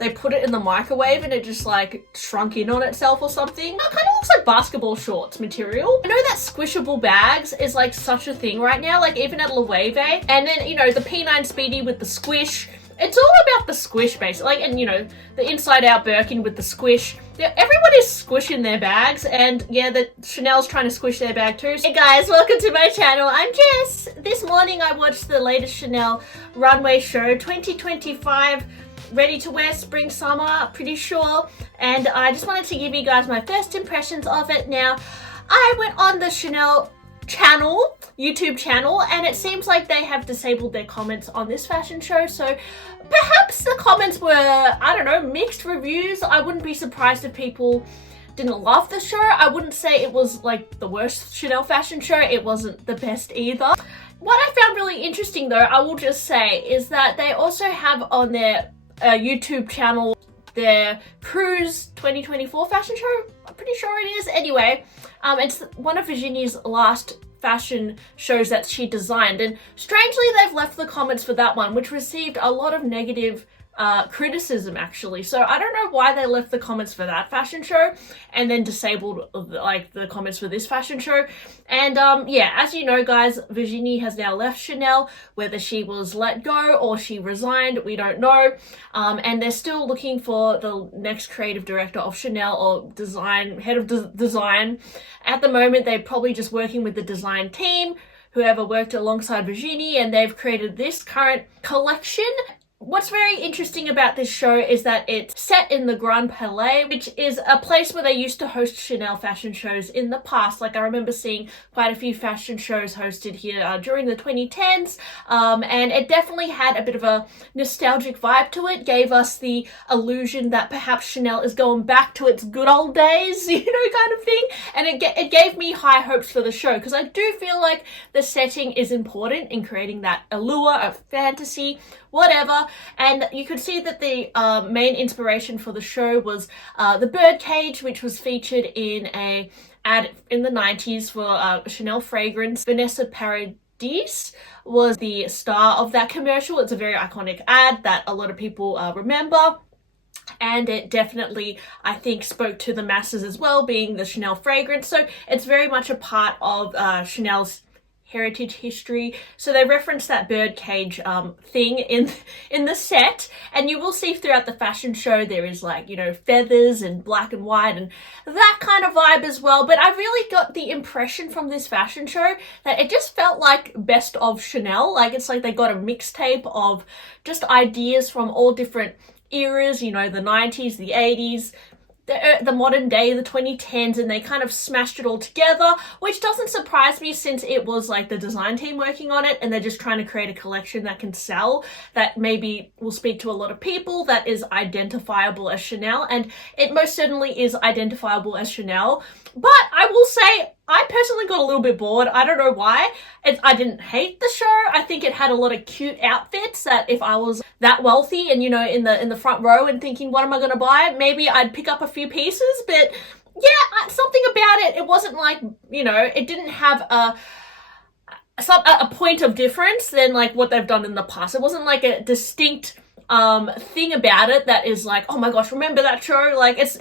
they put it in the microwave and it just like shrunk in on itself or something. It kind of looks like basketball shorts material. I know that squishable bags is like such a thing right now, like even at Loewe. And then, you know, the P9 Speedy with the squish. It's all about the squish basically, like, and you know, the inside out Birkin with the squish. Everybody's squishing their bags, and yeah, the Chanel's trying to squish their bag too. Hey guys, welcome to my channel. I'm Jess. This morning I watched the latest Chanel runway show 2025, ready to wear spring summer, pretty sure, and I just wanted to give you guys my first impressions of it. Now, I went on the Chanel channel, YouTube channel, and it seems like they have disabled their comments on this fashion show, so perhaps the comments were, I don't know, mixed reviews. I wouldn't be surprised if people didn't love the show. I wouldn't say it was like the worst Chanel fashion show. It wasn't the best either. What I found really interesting though, I will just say, is that they also have on their YouTube channel their Cruise 2024 fashion show. I'm pretty sure it is. Anyway, it's one of Virginia's last fashion shows that she designed, and strangely they've left the comments for that one, which received a lot of negative criticism actually. So I don't know why they left the comments for that fashion show and then disabled like the comments for this fashion show. And yeah, as you know guys, Virginie has now left Chanel. Whether she was let go or she resigned, we don't know. And they're still looking for the next creative director of Chanel, or head of design. At the moment, they're probably just working with the design team, whoever worked alongside Virginie, and they've created this current collection. What's very interesting about this show is that it's set in the Grand Palais, which is a place where they used to host Chanel fashion shows in the past. Like I remember seeing quite a few fashion shows hosted here during the 2010s, and it definitely had a bit of a nostalgic vibe to it. Gave us the illusion that perhaps Chanel is going back to its good old days, you know, kind of thing. And it gave me high hopes for the show, because I do feel like the setting is important in creating that allure of fantasy, whatever. And you could see that the main inspiration for the show was the Birdcage, which was featured in a ad in the 90s for Chanel fragrance. Vanessa Paradis was the star of that commercial. It's a very iconic ad that a lot of people remember. And it definitely, I think, spoke to the masses as well, being the Chanel fragrance. So it's very much a part of Chanel's heritage history. So they reference that Birdcage thing in the set, and you will see throughout the fashion show there is, like, you know, feathers and black and white and that kind of vibe as well. But I really got the impression from this fashion show that it just felt like best of Chanel. Like it's like they got a mixtape of just ideas from all different eras, you know, the 90s, the 80s, the modern day, the 2010s, and they kind of smashed it all together, which doesn't surprise me since it was like the design team working on it, and they're just trying to create a collection that can sell, that maybe will speak to a lot of people, that is identifiable as Chanel, and it most certainly is identifiable as Chanel. But I will say, I personally got a little bit bored. I don't know why. I didn't hate the show. I think it had a lot of cute outfits that if I was that wealthy and, you know, in the front row and thinking, what am I going to buy? Maybe I'd pick up a few pieces. But yeah, something about it. It wasn't like, you know, it didn't have a point of difference than like what they've done in the past. It wasn't like a distinct thing about it that is like, oh my gosh, remember that show? Like it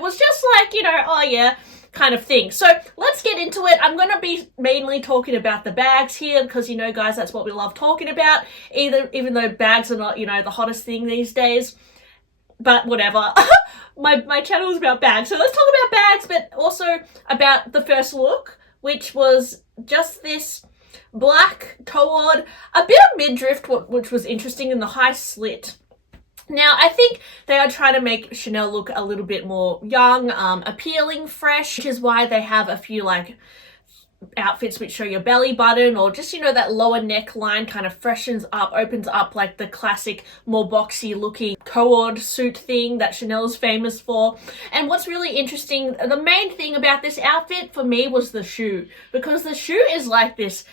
was just like, you know, oh yeah, kind of thing. So let's get into it. I'm going to be mainly talking about the bags here because, you know, guys, that's what we love talking about, even though bags are not, you know, the hottest thing these days, but whatever. my channel is about bags. So let's talk about bags, but also about the first look, which was just this black cord, a bit of midriff, which was interesting, in the high slit. Now, I think they are trying to make Chanel look a little bit more young, appealing, fresh, which is why they have a few like outfits which show your belly button, or just, you know, that lower neckline kind of freshens up, opens up like the classic, more boxy looking cord suit thing that Chanel is famous for. And what's really interesting, the main thing about this outfit for me was the shoe, because the shoe is like this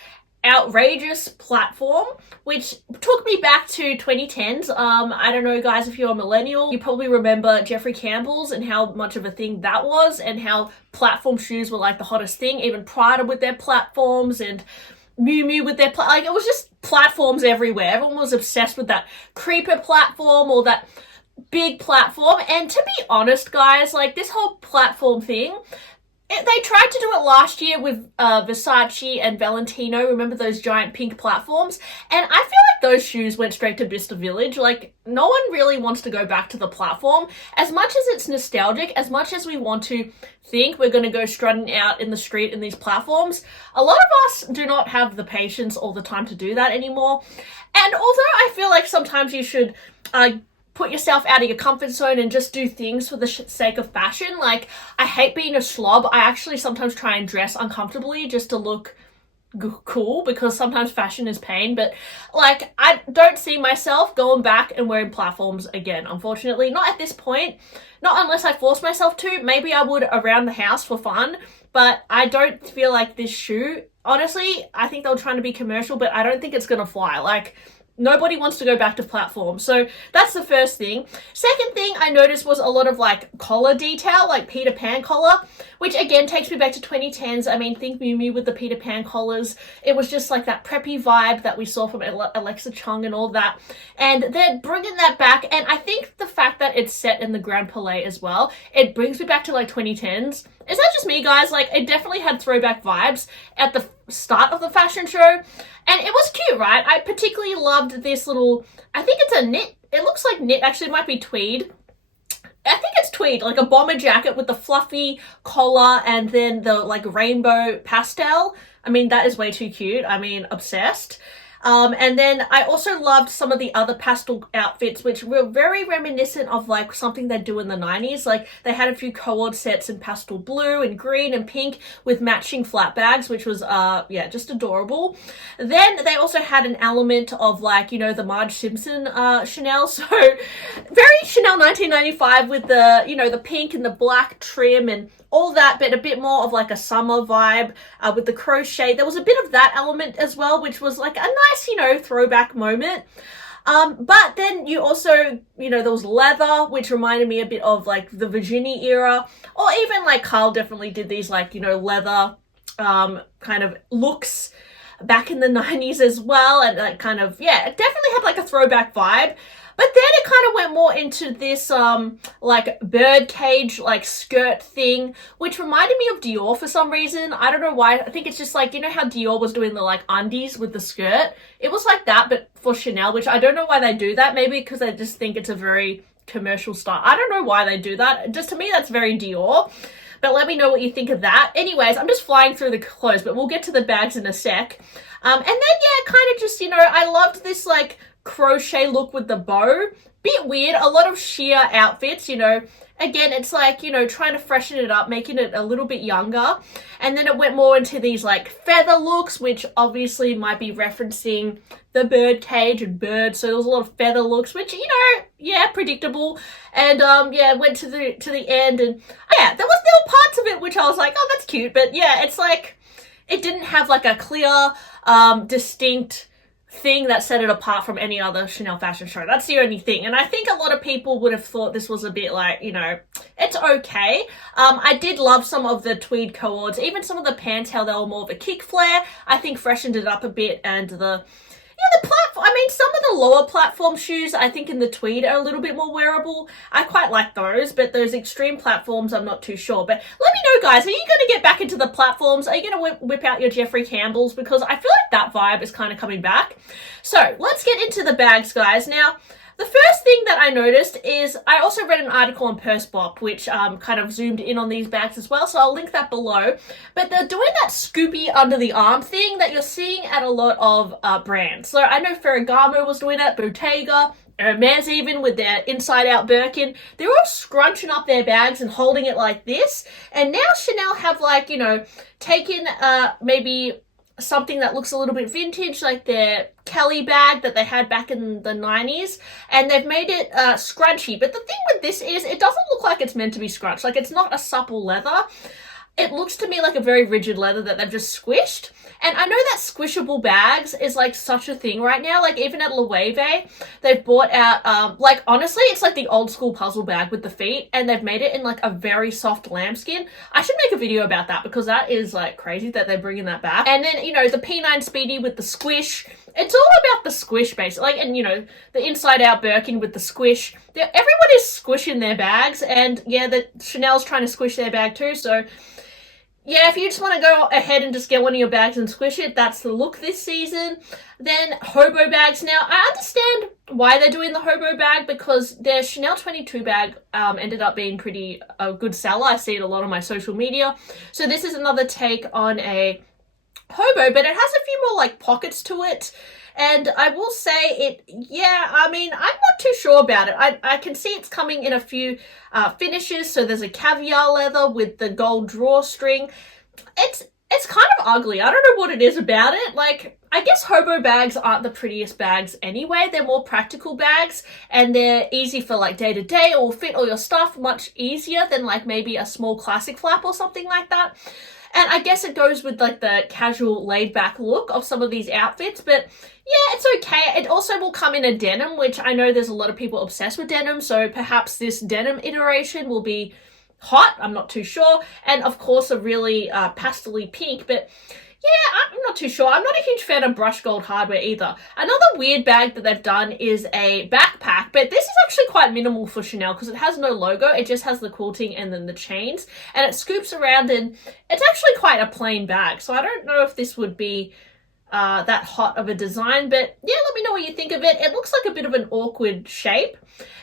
outrageous platform, which took me back to 2010s. I don't know, guys, if you're a millennial, you probably remember Jeffrey Campbell's and how much of a thing that was, and how platform shoes were like the hottest thing, even Prada with their platforms and Miu Miu with their like it was just platforms everywhere. Everyone was obsessed with that creeper platform, or that big platform. And to be honest, guys, like this whole platform thing, they tried to do it last year with Versace and Valentino. Remember those giant pink platforms? And I feel like those shoes went straight to Bicester Village. Like, no one really wants to go back to the platform. As much as it's nostalgic, as much as we want to think we're going to go strutting out in the street in these platforms, a lot of us do not have the patience all the time to do that anymore. And although I feel like sometimes you should put yourself out of your comfort zone and just do things for the sake of fashion. Like, I hate being a slob. I actually sometimes try and dress uncomfortably just to look cool, because sometimes fashion is pain. But like, I don't see myself going back and wearing platforms again, unfortunately. Not at this point. Not unless I force myself to. Maybe I would around the house for fun, but I don't feel like this shoe, honestly, I think they were trying to be commercial, but I don't think it's gonna fly. Like, nobody wants to go back to platforms. So that's the first thing. Second thing I noticed was a lot of like collar detail, like Peter Pan collar, which again takes me back to 2010s. I mean, think Miu Miu with the Peter Pan collars. It was just like that preppy vibe that we saw from Alexa Chung and all that. And they're bringing that back. And I think the fact that it's set in the Grand Palais as well, it brings me back to like 2010s. Is that just me, guys? Like, it definitely had throwback vibes at the start of the fashion show. And it was cute, right? I particularly loved this little, I think it's a knit. It looks like knit. Actually, it might be tweed. I think it's tweed, like a bomber jacket with the fluffy collar and then the like rainbow pastel. I mean, that is way too cute. I mean, obsessed. And then I also loved some of the other pastel outfits, which were very reminiscent of like something they'd do in the 90s. Like, they had a few co-ord sets in pastel blue and green and pink with matching flat bags, which was, yeah, just adorable. Then they also had an element of like, you know, the Marge Simpson, Chanel. So very Chanel 1995 with the, you know, the pink and the black trim and all that, but a bit more of like a summer vibe with the crochet. There was a bit of that element as well, which was like a nice, you know, throwback moment. But then you also, you know, there was leather, which reminded me a bit of like the Virginia era, or even like Carl definitely did these like, you know, leather kind of looks back in the 90s as well. And like kind of, yeah, it definitely had like a throwback vibe. But then it kind of went more into this, like, birdcage, like, skirt thing, which reminded me of Dior for some reason. I don't know why. I think it's just like, you know how Dior was doing the, like, undies with the skirt? It was like that, but for Chanel, which I don't know why they do that. Maybe because they just think it's a very commercial style. I don't know why they do that. Just to me, that's very Dior. But let me know what you think of that. Anyways, I'm just flying through the clothes, but we'll get to the bags in a sec. And then, yeah, kind of just, you know, I loved this, like, crochet look with the bow. Bit weird. A lot of sheer outfits, you know. Again, it's like, you know, trying to freshen it up, making it a little bit younger. And then it went more into these, like, feather looks, which obviously might be referencing the Birdcage and birds. So there was a lot of feather looks, which, you know, yeah, predictable. And, yeah, went to the end. And, yeah, there were parts of it which I was like, oh, that's cute. But, yeah, it's like, it didn't have, like, a clear, distinct thing that set it apart from any other Chanel fashion show. That's the only thing. And I think a lot of people would have thought this was a bit like, you know, it's okay. I did love some of the tweed co-ords, even some of the pants, how they were more of a kick flare. I think freshened it up a bit. And the platform, I mean, some of the lower platform shoes, I think in the tweed are a little bit more wearable. I quite like those, but those extreme platforms, I'm not too sure. But let me know, guys, are you going to get back into the platforms? Are you going to whip out your Jeffrey Campbells? Because I feel like that vibe is kind of coming back. So let's get into the bags, guys. Now, the first thing that I noticed is I also read an article on Purse Bop, which kind of zoomed in on these bags as well, so I'll link that below. But they're doing that scoopy under the arm thing that you're seeing at a lot of brands. So I know Ferragamo was doing that, Bottega, Hermes even with their inside out Birkin. They're all scrunching up their bags and holding it like this. And now Chanel have like, you know, taken maybe something that looks a little bit vintage, like their Kelly bag that they had back in the 90s, and they've made it scrunchy. But the thing with this is it doesn't look like it's meant to be scrunched. Like, it's not a supple leather. It looks to me like a very rigid leather that they've just squished. And I know that squishable bags is like such a thing right now. Like, even at Loewe, they've brought out, like, honestly, it's like the old school puzzle bag with the feet, and they've made it in like a very soft lambskin. I should make a video about that because that is like crazy that they're bringing that back. And then, you know, the P9 Speedy with the squish. it's all about the squish, basically. Like, and you know, the inside out Birkin with the squish. Everyone is squishing their bags, and yeah, the Chanel's trying to squish their bag too. So yeah, if you just want to go ahead and just get one of your bags and squish it, that's the look this season. Then hobo bags. Now, I understand why they're doing the hobo bag, because their Chanel 22 bag ended up being pretty a good seller. I see it a lot on my social media. So this is another take on a hobo, but it has a few more like pockets to it. And I will say it, yeah, I mean, I'm not too sure about it. I can see it's coming in a few finishes. So there's a caviar leather with the gold drawstring. It's kind of ugly. I don't know what it is about it. Like, I guess hobo bags aren't the prettiest bags anyway. They're more practical bags, and they're easy for like day to day, or fit all your stuff much easier than like maybe a small classic flap or something like that. And I guess it goes with like the casual laid back look of some of these outfits, but yeah, it's okay. It also will come in a denim, which I know there's a lot of people obsessed with denim, so perhaps this denim iteration will be hot. I'm not too sure. And of course a really pastel-y pink, but yeah, I'm not too sure. I'm not a huge fan of brushed gold hardware either. Another weird bag that they've done is a backpack, but this is actually quite minimal for Chanel because it has no logo. It just has the quilting and then the chains, and it scoops around, and it's actually quite a plain bag. So I don't know if this would be that hot of a design, but yeah, let me know what you think of it. It looks like a bit of an awkward shape.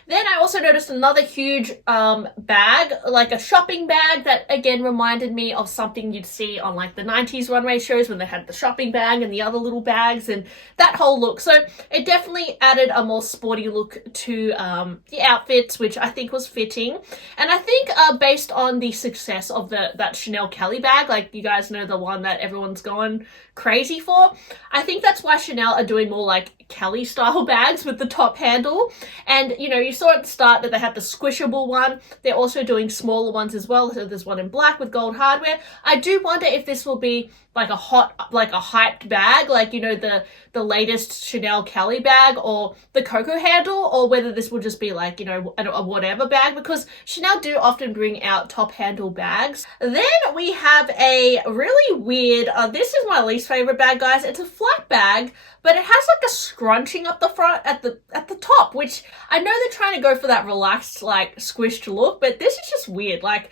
Then I also noticed another huge bag, like a shopping bag that again reminded me of something you'd see on like the 90s runway shows when they had the shopping bag and the other little bags and that whole look. So it definitely added a more sporty look to the outfits, which I think was fitting. And I think based on the success of that Chanel Kelly bag, like you guys know, the one that everyone's going crazy for, I think that's why Chanel are doing more like Kelly style bags with the top handle. And you know, you saw at the start that they had the squishable one. They're also doing smaller ones as well. So there's one in black with gold hardware. I do wonder if this will be like a hyped bag, like, you know, the latest Chanel Kelly bag or the Coco handle, or whether this will just be like, you know, a whatever bag, because Chanel do often bring out top handle bags. Then we have a really weird, this is my least favorite bag, guys. It's a flat bag, but it has like a scrunching up the front at the top, which I know they're trying to go for that relaxed, like squished look, but this is just weird. Like,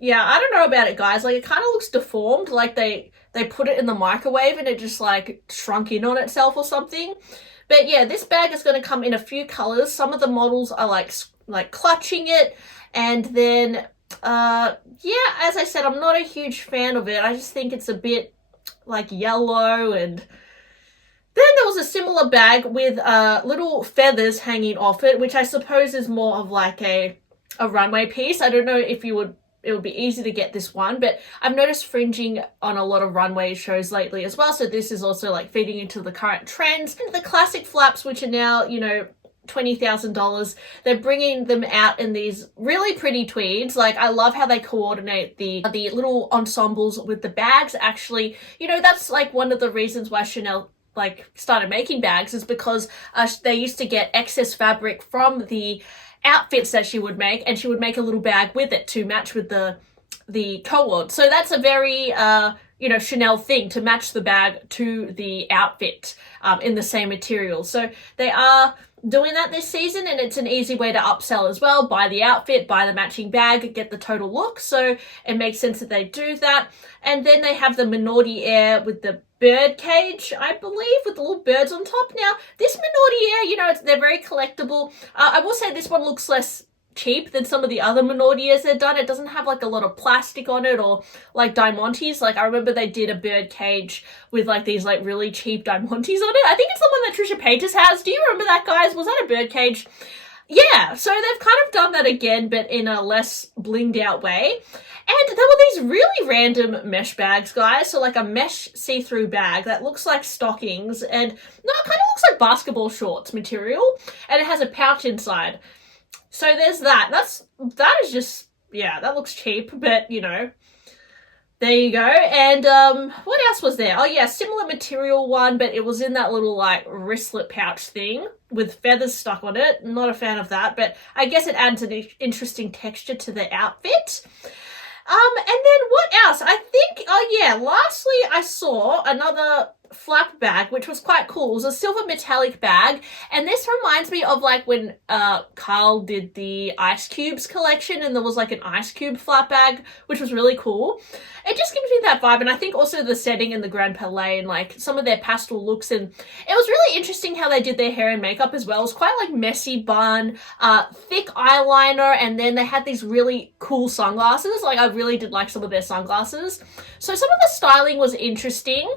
yeah, I don't know about it, guys. Like, it kind of looks deformed, like they put it in the microwave and it just like shrunk in on itself or something. But yeah, this bag is going to come in a few colors. Some of the models are like clutching it, and then yeah, as I said, I'm not a huge fan of it. I just think it's a bit like yellow. And then there was a similar bag with little feathers hanging off it, which I suppose is more of like a runway piece. I don't know if it would be easy to get this one, but I've noticed fringing on a lot of runway shows lately as well. So this is also like feeding into the current trends. And the classic flaps, which are now, you know, $20,000, they're bringing them out in these really pretty tweeds. Like, I love how they coordinate the little ensembles with the bags. Actually, you know, that's like one of the reasons why Chanel like started making bags, is because they used to get excess fabric from the outfits that she would make, and she would make a little bag with it to match with the cord. So that's a very you know, Chanel thing, to match the bag to the outfit in the same material. So they are doing that this season, and it's an easy way to upsell as well. Buy the outfit, buy the matching bag, get the total look. So it makes sense that they do that. And then they have the Minaudière with the Birdcage, I believe, with the little birds on top. Now, this Minaudière, you know, they're very collectible. I will say this one looks less cheap than some of the other Minaudières they've done. It doesn't have like a lot of plastic on it, or like diamantes. Like, I remember they did a Birdcage with like these like really cheap diamantes on it. I think it's the one that Trisha Paytas has. Do you remember that, guys? Was that a Birdcage? Yeah, so they've kind of done that again, but in a less blinged out way. And there were these really random mesh bags, guys. So like a mesh see-through bag that looks like stockings, and no, it kind of looks like basketball shorts material, and it has a pouch inside. So there's that. That is just, yeah, that looks cheap, but you know, there you go. And what else was there? Oh yeah, similar material one, but it was in that little like wristlet pouch thing with feathers stuck on it. Not a fan of that, but I guess it adds an interesting texture to the outfit. And then what else? I think, oh yeah, lastly, I saw another flap bag, which was quite cool. It was a silver metallic bag, and this reminds me of like when Carl did the Ice Cubes collection, and there was like an ice cube flap bag, which was really cool. It just gives me that vibe, and I think also the setting in the Grand Palais and like some of their pastel looks, and it was really interesting how they did their hair and makeup as well. It was quite like messy bun, thick eyeliner, and then they had these really cool sunglasses. Like I really did like some of their sunglasses. So some of the styling was interesting.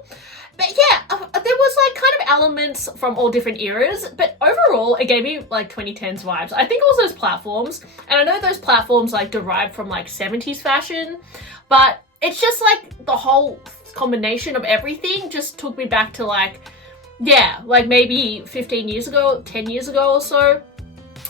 But yeah, there was like kind of elements from all different eras, but overall it gave me like 2010s vibes. I think it was those platforms, and I know those platforms like derived from like 70s fashion, but it's just like the whole combination of everything just took me back to like, yeah, like maybe 15 years ago, 10 years ago or so.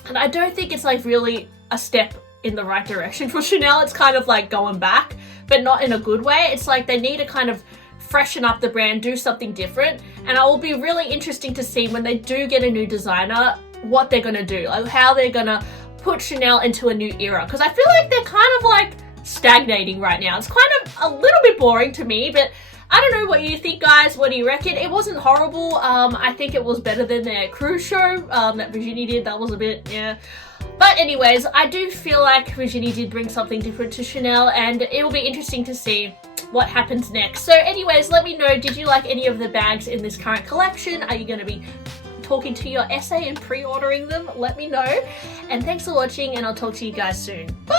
And I don't think it's like really a step in the right direction for Chanel. It's kind of like going back, but not in a good way. It's like they need to kind of freshen up the brand, do something different, and it will be really interesting to see when they do get a new designer what they're gonna do, like how they're gonna put Chanel into a new era, because I feel like they're kind of like stagnating right now. It's kind of a little bit boring to me, but I don't know what you think, guys. What do you reckon? It wasn't horrible. I think it was better than their cruise show that Virginie did. That was a bit, yeah. But anyways, I do feel like Virginie did bring something different to Chanel, and it will be interesting to see what happens next. So anyways, let me know, did you like any of the bags in this current collection? Are you going to be talking to your essay and pre-ordering them? Let me know. And thanks for watching, and I'll talk to you guys soon. Bye!